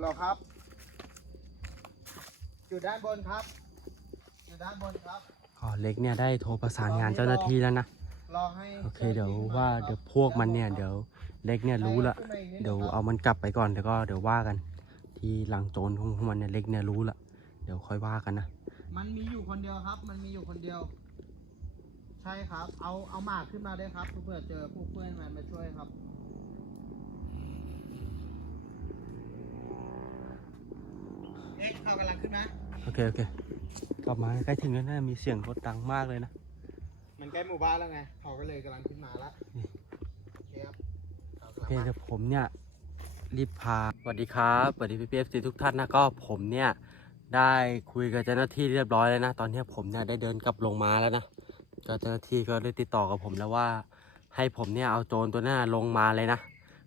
ฮัลโหลครับ อยู่ด้านบนครับ อยู่ด้านบนครับก็เล็กเนี่ยได้โทรประสานงานเจ้าหน้าที่แล้วนะ รอให้โอเคเดี๋ยวว่าเดี๋ยวพวกมันเนี่ยเดี๋ยวเล็กเนี่ยรู้ละเดี๋ยวเอามันกลับไปก่อนเดี๋ยวก็เดี๋ยวว่ากัน ที่หลังโจรของพวกมันเนี่ยเล็กเนี่ยรู้ละเดี๋ยวค่อยว่ากันนะ มันมีอยู่คนเดียวครับ มันมีอยู่คนเดียว ใช่ครับ เอาเอาหมากขึ้นมาด้วยครับเพื่อเจอพวกเพื่อนมันมาช่วยครับ เอ็กเขากำลังขึ้นนะ โอเค โอเค กลับมาใกล้ถึงแล้วนะมีเสียงรถดังมากเลยนะ มันใกล้หมู่บ้านแล้วไงเขาก็เลยกำลังขึ้นมาแล้วโอเคครับเขาโอกำลังเคมา เดี๋ยวผมเนี่ยรีบพาสวัสดีครับสวัสดีพี่พีเอฟซีทุกท่านนะก็ผมเนี่ยได้คุยกับเจ้าหน้าที่เรียบร้อยแล้วนะ ตอนเนี้ยผมเนี่ยได้เดินกลับลงมาแล้วนะก็เจ้าหน้าที่ก็ได้ติดต่อกับผมแล้วว่า ให้ผมเนี่ยเอาโจรตัวนั้นนะลงมาเลยนะ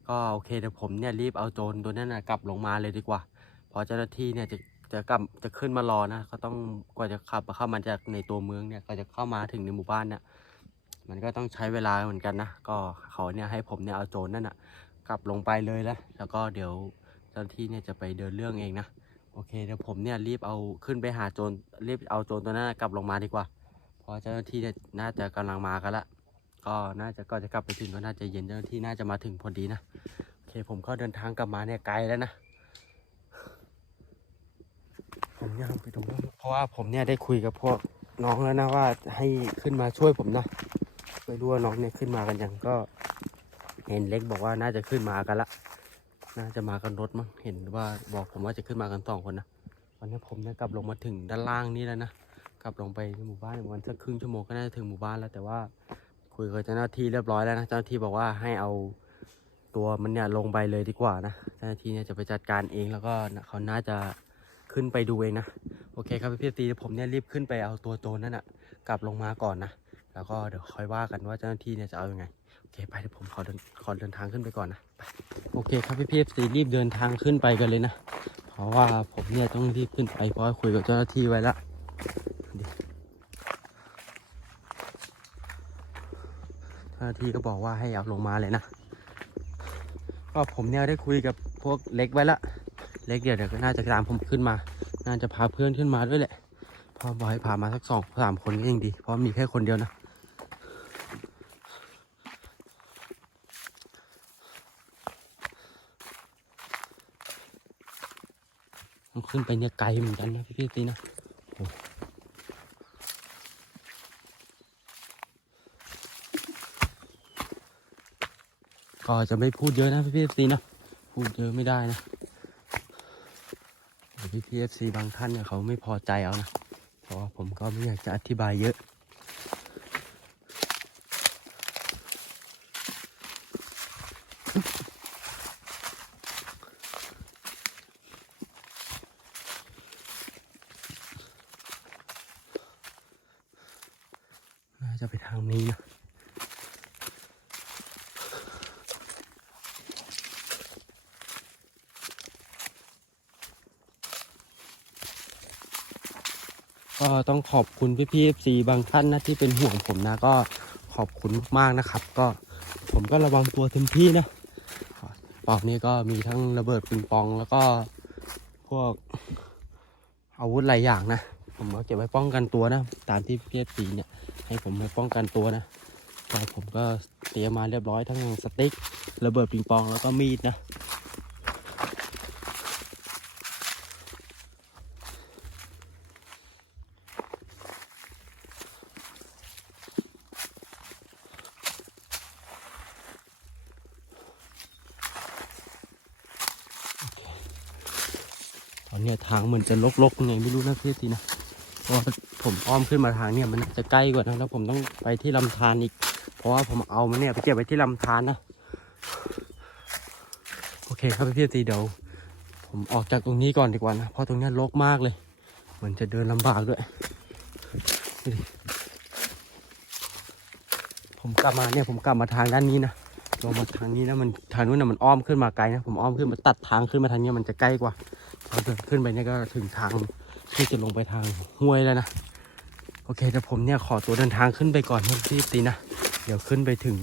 ก็โอเคเดี๋ยวผมเนี่ยรีบเอาโจรตัวนั้นนะกลับลงมาเลยดีกว่าเพราะเจ้าหน้าที่เนี่ยจะจะกลับจะขึ้นมารอนะก็ต้องกว่าจะขับเข้ามาจากในตัวเมืองเนี่ยก็จะเข้ามาถึงในหมู่บ้านเนี่ยมันก็ต้องใช้เวลาเหมือนกันนะก็เขาเนี่ยให้ผมเนี่ยเอาโจรนั่นน่ะกลับลงไปเลยแล้วแล้วก็เดี๋ยวเจ้าหน้าที่เนี่ยจะไปเดินเรื่องเองนะโอเคเดี๋ยวผมเนี่ยรีบเอาขึ้นไปหาโจรรีบเอาโจรตัวนั้นกลับลงมาดีกว่าเพราะเจ้าหน้าที่เนี่ยน่าจะกำลังมากันละก็น่าจะก็จะกลับไปถึงก็น่าจะเย็นเจ้าหน้าที่น่าจะมาถึงพอดีนะโอเคผมก็เดินทางกลับมาเนี่ยไกลแล้วนะ ผมยังไปตรงนั้นเพราะว่าผมเนี่ยได้คุยกับพวกน้องแล้วนะว่าให้ขึ้นมาช่วยผมนะไม่รู้ว่าน้องเนี่ยขึ้นมากันยังก็ เห็นเล็กบอกว่าน่าจะขึ้นมากันละ น่าจะมากันรถมั้งเห็นว่าบอกผมว่าจะขึ้นมากันสองคนนะวันนี้ผมเนี่ยกลับลงมาถึงด้านล่างนี่แล้วนะกลับลงไปในหมู่บ้านประมาณสักครึ่งชั่วโมงก็น่าจะถึงหมู่บ้านแล้ว แต่ว่าคุยกับเจ้าหน้าที่เรียบร้อยแล้วนะเจ้าหน้าที่บอกว่าให้เอาตัวมันเนี่ยลงไปเลยดีกว่านะเจ้าหน้าที่เนี่ยจะไปจัดการเองแล้วก็เขาน่าจะ ขึ้นไปดูเองนะ โอเคครับพี่ตีผมเนี่ยรีบขึ้นไปเอาตัวโจรนั่นนะกลับลงมาก่อนนะ แล้วก็เดี๋ยวค่อยว่ากันว่าเจ้าหน้าที่เนี่ยจะเอาอยัางไง โอเคไปเดี๋ยวผมขอเดินขอเดินทางขึ้นไปก่อนนะไปโอเคครับพี่พีเอฟซีรีบเดินทางขึ้นไปกันเลยนะ เพราะว่าผมเนี่ยต้องรีบขึ้นไปเพราะคุยกับเจ้าหน้าที่ไว้ละเจ้าหน้าที่ก็บอกว่าให้เอาลงมาเลยนะ ก็ผมเนี่ยได้คุยกับพวกเล็กไว้ละ เล็กเดียวเดี๋ยวก็น่าจะตามผมขึ้นมา น่าจะพาเพื่อนขึ้นมาด้วยแหละพอบอกให้พามาสักสองสามคนก็ยังดี เพราะมีแค่คนเดียวนะมันขึ้นไปเนี่ยไกลเหมือนกันนะพี่พี่ตีนะก็จะไม่พูดเยอะนะพี่พี่ตีนะ พูดเยอะไม่ได้นะ พี่พีเอฟซีบางท่านเนี่ยเขาไม่พอใจเอานะ เพราะว่าผมก็ไม่อยากจะอธิบายเยอะ น่าจะไปทางนี้นะ ก็ต้องขอบคุณพี่พี่ซีบางท่านนะที่เป็นห่วงผมนะก็ขอบคุณมากๆนะครับ ก็ผมก็ระวังตัวเต็มที่นะปอกนี้ก็มีทั้งระเบิดปิงปองแล้วก็พวกอาวุธหลายอย่างนะ ผมก็เก็บไว้ป้องกันตัวนะ ตามที่พี่ซีเนี่ย ให้ผมไปป้องกันตัวนะก็ผมก็เตรียมมาเรียบร้อยทั้งสติ๊กระเบิดปิงปองแล้วก็มีดนะ เนี้ยทางเหมือนจะลกๆยังไงไม่รู้นะพี่ตีนะเพราะผมอ้อมขึ้นมาทางเนี่ยมันน่าจะใกล้กว่านะแล้วผมต้องไปที่ลำธารอีก เพราะว่าผมเอามันเนี่ยไปเก็บไว้ที่ลำธารนะโอเคครับพี่ตีเดี๋ยวผมออกจากตรงนี้ก่อนดีกว่านะเพราะตรงนี้รกมากเลย เหมือนจะเดินลำบากด้วย ผมกลับมาเนี่ยผมกลับมาทางด้านนี้นะลงมาทางนี้นะมันทางนู้นนะมันอ้อมขึ้นมาไกลนะผมอ้อมขึ้นมาตัดทางขึ้นมาทางนี้มันจะใกล้กว่า พอเดินขึ้นไปเนี่ยก็ถึงทางที่จะลงไปทางห้วยแล้วนะ โอเคเดี๋ยวผมเนี่ยขอตัวเดินทางขึ้นไปก่อนนะพี่ตีนะ เดี๋ยวขึ้นไปถึง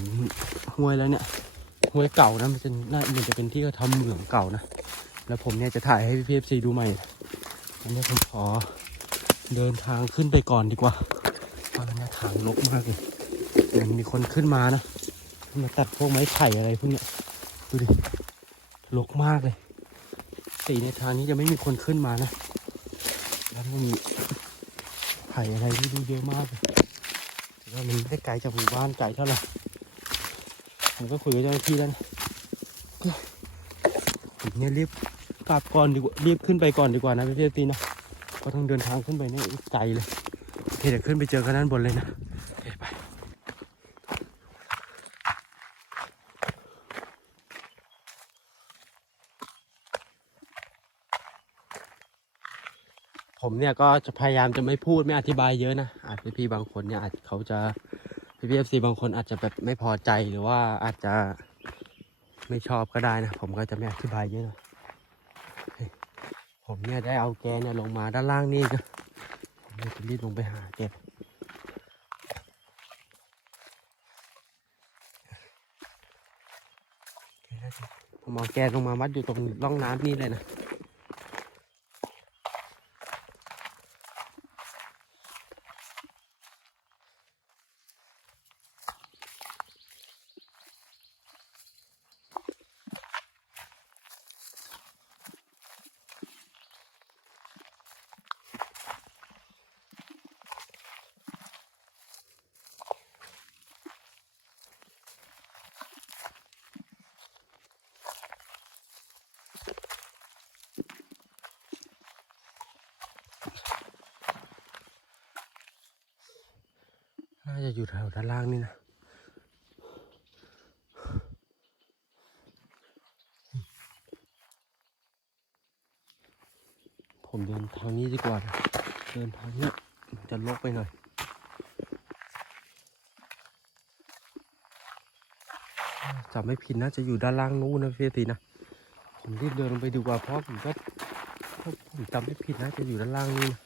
ห้วยแล้วเนี่ย ห้วยเก่านะมันจะน่ามันจะเป็นที่เขาทำเหมืองเก่านะ แล้วผมเนี่ยจะถ่ายให้พี่พีเอฟซีดูใหม่ อันนี้ผมขอเดินทางขึ้นไปก่อนดีกว่าเพราะอันนี้ทางรกมากเลยเหมือนมีคนขึ้นมานะ มาตัดพวกไม้ไผ่อะไรพวกเนี้ยดูดิรกมากเลย สีในทางนี้จะไม่มีคนขึ้นมานะ แล้วก็มีไผ่อะไรที่ดูเยอะมากเลยแต่ว่ามันไม่ได้ไกลจากหมู่บ้านไกลเท่าไหร่ผมก็คุยกับเจ้าหน้าที่แล้วนะผมเนี่ยรีบกลับก่อนดีกว่ารีบขึ้นไปก่อนดีกว่านะพี่เจตีนะก็ต้องเดินทางขึ้นไปเนี่ยไกลเลยโอเคเดี๋ยวขึ้นไปเจอกันด้านบนเลยนะโอเคไป ผมเนี่ยก็จะพยายามจะไม่พูดไม่อธิบายเยอะนะอาจจะพี่บางคนเนี่ยอาจเขาจะพี่พีเอฟซีบางคนอาจจะแบบไม่พอใจหรือว่าอาจจะไม่ชอบก็ได้นะ ผมก็จะไม่อธิบายเยอะนะผมเนี่ยได้เอาแกเนี่ยลงมาด้านล่างนี่นะผมจะรีบลงไปหาแกผมเอาแกลงมามัดอยู่ตรงร่องน้ำนี่เลยนะาจะอยู่แถวด้านล่างนี่นะผมเดินทางนี้ดีกว่านะเดินทางนี้มันจะลกไปหน่อยจำไม่ผิดน่าจะอยู่ด้านล่างนู้นนะเพี่ตีนะ ผมรีบเดินลงไปดีกว่าเพราะผมก็ผมจำไม่ผิดน่าจะอยู่ด้านล่างนี่นะ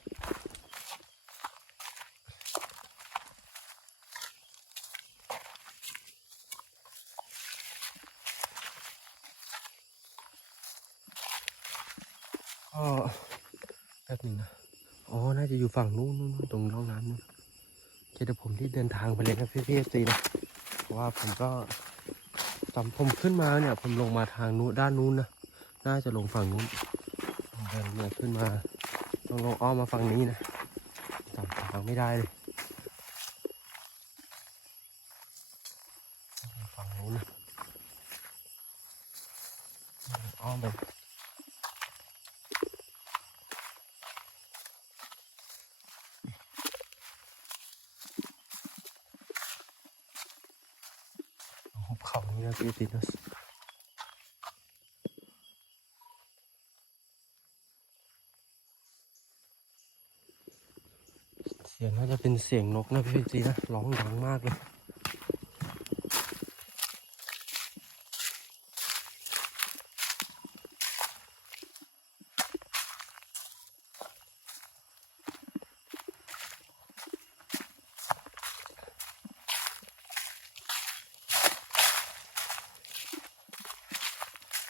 ก็แป๊บหนึงนะ อ๋อ น่าจะอยู่ฝั่งนู้นนู้นตรงร่องน้ำนู้นเดี๋ยวผมที่เดินทางไปเลยนะพี่พี่ตีนะเพราะว่าผมก็ตอนผมขึ้นมาเนี่ย ผมลงมาทางนู้นด้านนู้นนะ น่าจะลงฝั่งนู้นเดินเนี่ยขึ้นมาต้องลงอ้อมมาฝั่งนี้นะจำทางไม่ได้เลยฝั่งนู้นนะอ้อมไป หุบเขานี่นะพี่จีนัสเลยน่าจะเป็นเสียงนกนะพี่ตีนะร้องดังมากเลย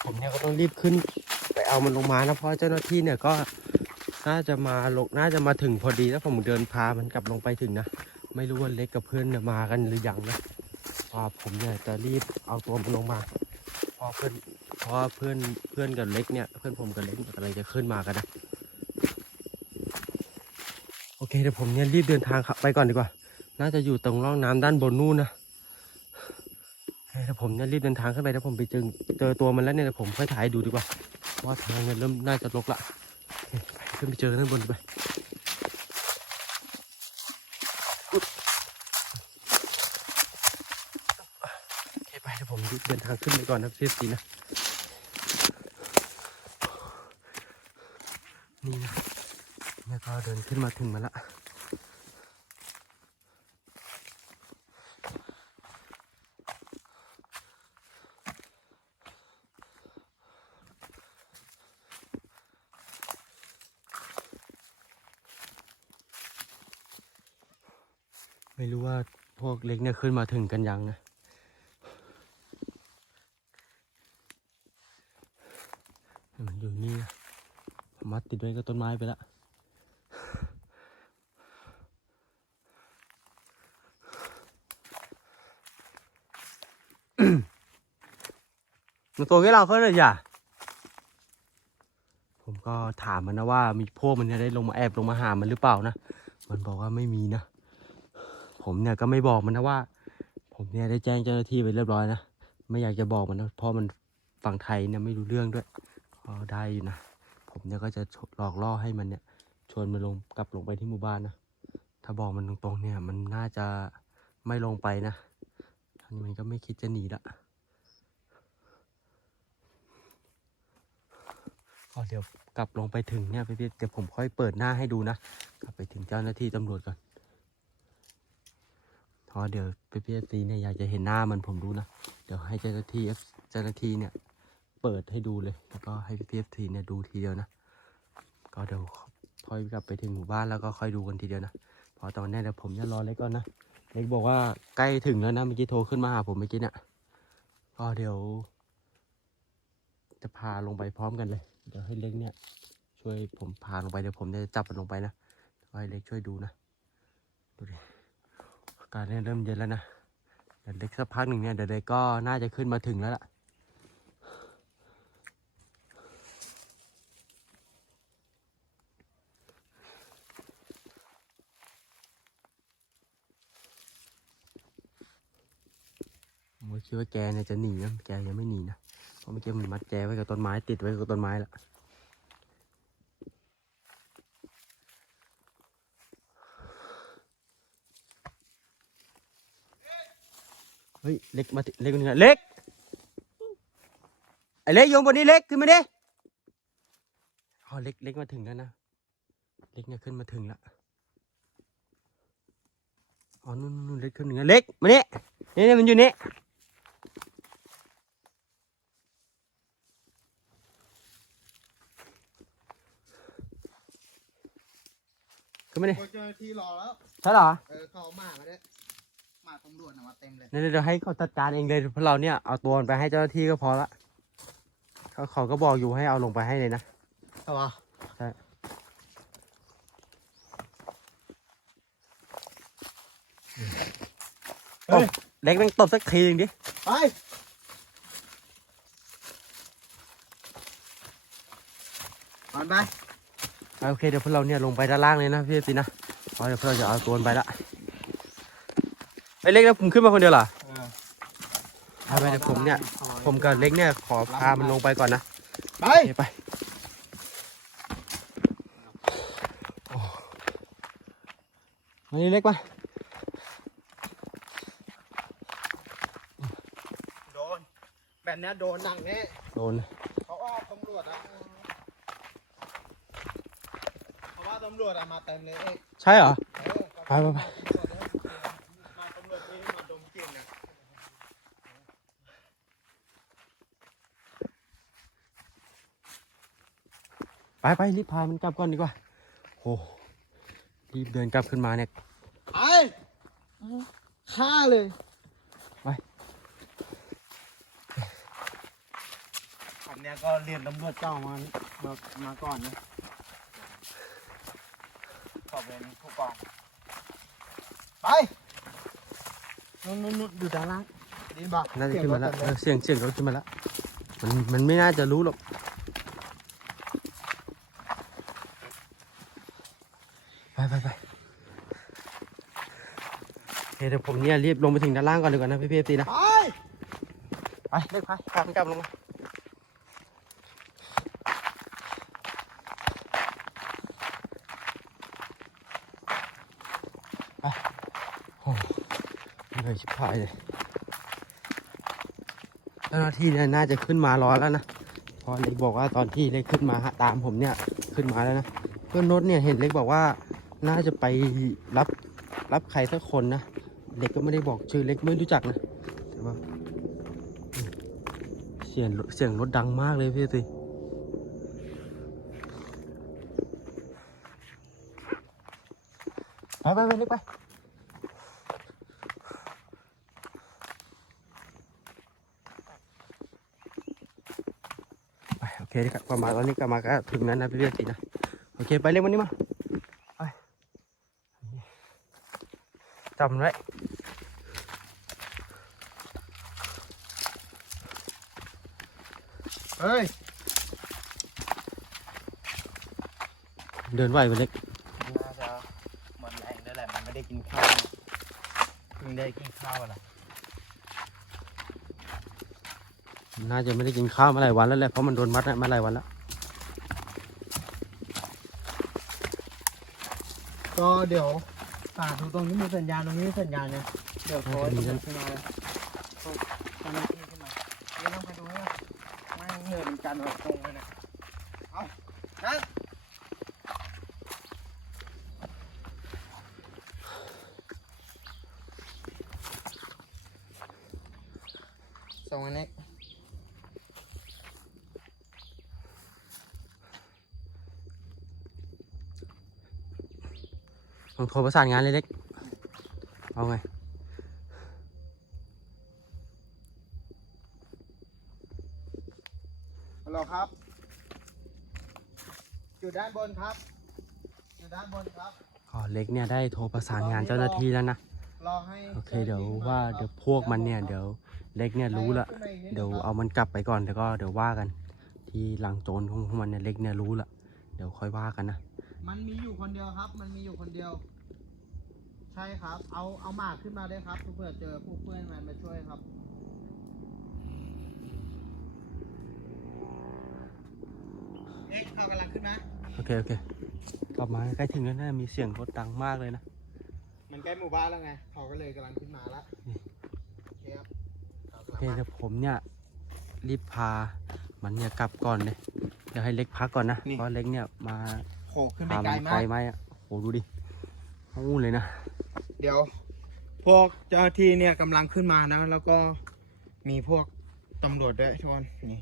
ผมเนี่ยก็ต้องรีบขึ้น ไปเอามันลงมานะเพราะเจ้าหน้าที่เนี่ยก็น่าจะมาลงน่าจะมาถึงพอดีแล้วผมเดินพามันกลับลงไปถึงนะไม่รู้ว่าเล็กกับเพื่อนมากันหรือยังนะพราะผมเนี่ยจะรีบเอาตัวมันลงมาพราะเพื่อนเพราะเพื่อนเพื่อนกับเล็กเนี่ยเพื่อนผมกับเล็กกำลังจะขึ้นมากันนะโอเคเดี๋ยวผมเนี่ยรีบเดินทางไปก่อนดีกว่า น่าจะอยู่ตรงร่องน้ำด้านบนนู่นนะ ถ้าผมเนี่ยรีบเดินทางขึ้นไปถ้าผมไปเจอเจอตัวมันแล้วเนี่ยผมค่อยถ่ายดูดีกว่าว่าทางเนี่ยเริ่มน่าจะรกละไปขึ้นไปเจอข้างบนไปโอเคไปเดี๋ยวผมรีบเดินทางขึ้นไปก่อนนะเพี่สีนะนี่นะเนี่ยก็เดินขึ้นมาถึงมาละ ไม่รู้ว่า พวกเล็กเนี่ยขึ้นมาถึงกันยังนะ มันอยู่นี่นะมัดติดไว้กับต้นไม้ไปแล้วมันตัวแค่เราเขาเลยอย่าผมก็ถามมันนะว่ามีพวกมันเนี่ยได้ลงมาแอบลงมาหามันหรือเปล่านะ มันบอกว่าไม่มีนะ ผมเนี่ยก็ไม่บอกมันนะว่า ผมเนี่ยได้แจ้งเจ้าหน้าที่ไปเรียบร้อยนะไม่อยากจะบอกมันนะเพราะมันฝั่งไทยเนี่ยไม่รู้เรื่องด้วยก็ได้อยู่นะผมเนี่ยก็จะหลอกล่อให้มันเนี่ย ชวนมันลงกลับลงไปที่หมู่บ้านนะถ้าบอกมันตรงๆเนี่ย มันน่าจะไม่ลงไปนะอันมันก็ไม่คิดจะหนีละก็เดี๋ยวกลับลงไปถึงเนี่ยพี่ๆเดี๋ยวผมค่อยเปิดหน้าให้ดูนะกลับไปถึงเจ้าหน้าที่ตำรวจก่อน เพราะเดี๋ยวพี่พีเอฟซีเนี่ยอยากจะเห็นหน้ามันผมรู้นะ เดี๋ยวให้เจ้าหน้าที่เจ้าหน้าที่เนี่ยเปิดให้ดูเลยแล้วก็ให้พี่พีเอฟซีเนี่ยดูทีเดียวนะ ก็เดี๋ยวค่อยกลับไปถึงหมู่บ้านแล้วก็ค่อยดูกันทีเดียวนะเพราะตอนนี้เดี๋ยวผมจะรอเล็กก่อนนะเล็กบอกว่าใกล้ถึงแล้วนะเมื่อกี้โทรขึ้นมาหาผมเมื่อกี้เนี่ยก็เดี๋ยว จะพาลงไปพร้อมกันเลย เดี๋ยวให้เล็กเนี่ย ช่วยผมพาลงไปเดี๋ยวผมจะจับมันลงไปนะให้เล็กช่วยดูนะดูดิากาศเนี่ยเริ่มเย็นแล้วนะเดี๋ยวเล็กสักพักหนึ่งเนี่ยเดี๋ยวเล็กก็น่าจะขึ้นมาถึงแล้วล่ะผมคิดว่าแกเนี่ยจะหนีนะแกยังไม่หนีนะเพราะเมื่อกี้มันมัดแกไว้กับต้นไม้ติดไว้กับต้นไม้แล้ว ฮ้ยเล็กมาติเล็กคนนึงอะเล็กไอ้เล็กโยงบนนี้เล็กขึ้นมาดิอ๋อเล็กเล็กมาถึงแล้วนะเล็กเนี่ยขึ้นมาถึงแล้วอ๋อนู่นนู่นเล็กขึ้นหนึ่งอะเล็กมานี่นี่นี่มันอยู่นี่ขึ้นมาดิพวกเจ้าหน้าที่รอแล้วใช่เหรอเออเขาเอาหมามาด้วยหมา ตำรวจน่ะมาเต็มเลย เดี๋ยวเดี๋ยวให้เขาจัดการเองเลยเพราะเราเนี่ยเอาตัวมันไปให้เจ้าหน้าที่ก็พอละเขาเขาก็บอกอยู่ให้เอาลงไปให้เลยนะใช่ปะใช่ เฮ้ย เล็กแม่งตบสักทีหนึงดิ ไปมันไปโอเคเดี๋ยวพวกเราเนี่ยลงไปด้านล่างเลยนะพี่สินะเพราะเดี๋ยวพวกเราจะเอาตัวมันไปละ ไอ้เล็กแล้วผมขึ้นมาคนเดียวเหรอเออเอาไปเดี๋ยวผมเนี่ย ผมกับเล็กเนี่ยขอพามันลงไปก่อนนะ ไปโอเคไปโอ้มานี่เล็กมาโดน แบบเนี้ยโดนหนังแน่โดนเขาออกตำรวจอะเพราะว่าตำรวจอะมาเต็มเลยเอ้ยใช่เหรอเออไปไปไป มาตำรวจนี่มาดมกลิ่นนะ ไปไปรีบพามันกลับก่อนดีกว่าโอ้รีบเดินกลับขึ้นมาเนี่ยไปฆ่าเลย ไปผมเนี่ยก็เรียนตำรวจเจ้ามามามาก่อนนะขอเป็นผู้กอง ไปนู่นนู่นนู่นดูด้านล่างดีป่ะน่าจะขึ้นมาแล้วเสีเอยงรอถเสียงเสียงรถขึ้นมาแล้วมันมันไม่น่าจะรู้หรอก ไปไปไป เดี๋ยวผมเนี่ยรีบลงไปถึงด้านล่างก่อนดีกว่านะพี่พี่ตีนะ ไป ไปเล็กไปกลับกลับลงมาไปโอ้เหนื่อยชิบหายเลยเจ้าหน้าที่เนี่ยน่าจะขึ้นมารอแล้วนะเพราะเล็กบอกว่าตอนที่เล็กขึ้นมาตามผมเนี่ยขึ้นมาแล้วนะเพื่อนรถเนี่ยเห็นเล็กบอกว่าน่าจะไปรับรับใครสักคนนะ เล็กก็ไม่ได้บอกชื่อเล็กไม่รู้จักนะแต่ว่าเสียงเสียงรถดังมากเลยพี่สิไปไปไปเล็กไปไปโอเคครับประมาณตอนนี้ก็มาก็ถึงนั้นนะพี่เรียกทีนะ โอเค ไปเร็ววันนี้มาไป จำไว้เฮ้ย เดินไหวไปเล็กน่าจะหมดแรงแล้วแหละ มันไม่ได้กินข้าวเพิ่งได้กินข้าวอะไรน่าจะไม่ได้กินข้าวมาหลายวันแล้วแหละ เพราะมันโดนมัดนะมาหลายวันแล้ว ก็เดี๋ยว ฝากดูตรงนี้มีสัญญาณตรงนี้มีสัญญาณเนี่ยเดี๋ยวโทรให้ตำรวจขึ้นมาเลยโทรเจ้าหน้าที่ขึ้นมาเดี๋ยวต้องไปดูให้นะไม่เหนื่อยเหมือนกันออกตรงเลยนะเอานั่งส่งอันนี้ ลอง โทรประสานงานเลยเล็กเอาไงฮัลโหลครับ อยู่ด้านบนครับ อยู่ด้านบนครับก็เล็กเนี่ยได้โทรประสานงานเจ้าหน้าที่แล้วนะ รอให้โอเคเดี๋ยวว่าเดี๋ยวพวกมันเนี่ยเดี๋ยวเล็กเนี่ยรู้ละเดี๋ยวเอามันกลับไปก่อนเดี๋ยวก็เดี๋ยวว่ากัน ที่หลังโจรของพวกมันเนี่ยเล็กเนี่ยรู้ละเดี๋ยวค่อยว่ากันนะ มันมีอยู่คนเดียวครับ มันมีอยู่คนเดียว ใช่ครับ เอาเอาหมากขึ้นมาด้วยครับเพื่อเจอพวกเพื่อนมันมาช่วยครับ เอ๊ะเขากำลังขึ้นนะ โอเค โอเค กลับมาใกล้ถึงแล้วนะมีเสียงรถดังมากเลยนะ มันใกล้หมู่บ้านแล้วไงเขาก็เลยกำลังขึ้นมาละนี่โอเคครับเขาโอกำลังเคมา เดี๋ยวผมเนี่ย รีบพา มันเนี่ยกลับก่อนเลยเดี๋ยวให้เล็กพักก่อนนะเพราะเล็กเนี่ยมาโผล่ขึ้นไปพาไกลมันมาไกลกไหมอะโอ้ดูดินู่นเลยนะ เดี๋ยวพวกเจ้าหน้าที่เนี่ยกำลังขึ้นมานะ แล้วก็มีพวกตำรวจด้วยทุกคนนี่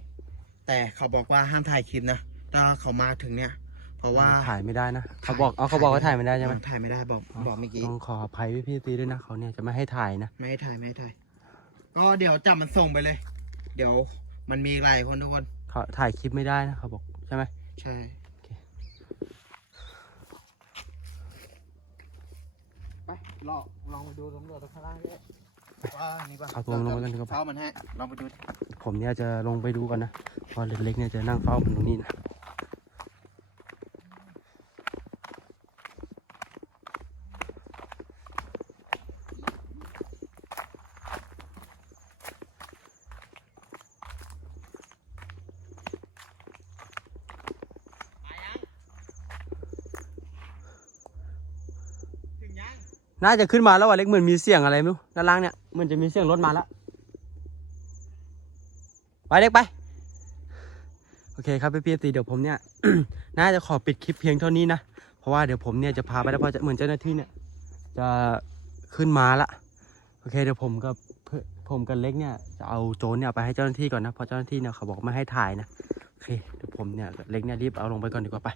แต่เขาบอกว่าห้ามถ่ายคลิปนะถ้าเขามาถึงเนี่ย เพราะว่าถ่ายไม่ได้นะเขาบอกเอาเขาบอกว่าถ่ายไม่ได้ใช่ไหมถ่ายไม่ได้บอกบอกเมื่อกี้ต้องขออภัยพี่ๆตีด้วยนะเขาเนี่ยจะไม่ให้ถ่ายนะไม่ให้ถ่ายไม่ให้ถ่ายก็เดี๋ยวจับมันส่งไปเลย เดี๋ยวมันมีหลายคนทุกคนเขาถ่ายคลิปไม่ได้นะเขาบอกใช่ไหมใช่ เค ไป ลองลองไปดูตำรวจตรงข้างล่างด้วยว่านี่ป่ะเอาตัวลงไปกันดีกว่าเฝ้ามันให้ลองไปดูดิผมเนี่ยจะลงไปดูก่อนนะเพราะเล็กๆเนี่ยจะนั่งเฝ้ามันตรงนี้นะ มายังถึงยัง น่าจะขึ้นมาแล้วว่ะเล็กเหมือนมีเสียงอะไรไม่รู้ด้านล่างเนี่ยเหมือนจะมีเสียงรถมาแล้วไปเล็กไป โอเคครับพี่ๆตีเดี๋ยวผมเนี่ย น่าจะขอปิดคลิปเพียงเท่านี้นะ เพราะว่าเดี๋ยวผมเนี่ยจะพาไปแล้วเพราะจะเหมือนเจ้าหน้าที่เนี่ย จะขึ้นมาละโอเคเดี๋ยวผมกับผมกับเล็กเนี่ยจะเอาโจรเนี่ยไปให้เจ้าหน้าที่ก่อนนะเพราะเจ้าหน้าที่เนี่ยเขาบอกไม่ให้ถ่ายนะโอเคเดี๋ยวผมเนี่ยกับเล็กเนี่ยรีบเอาลงไปก่อนดีกว่าไป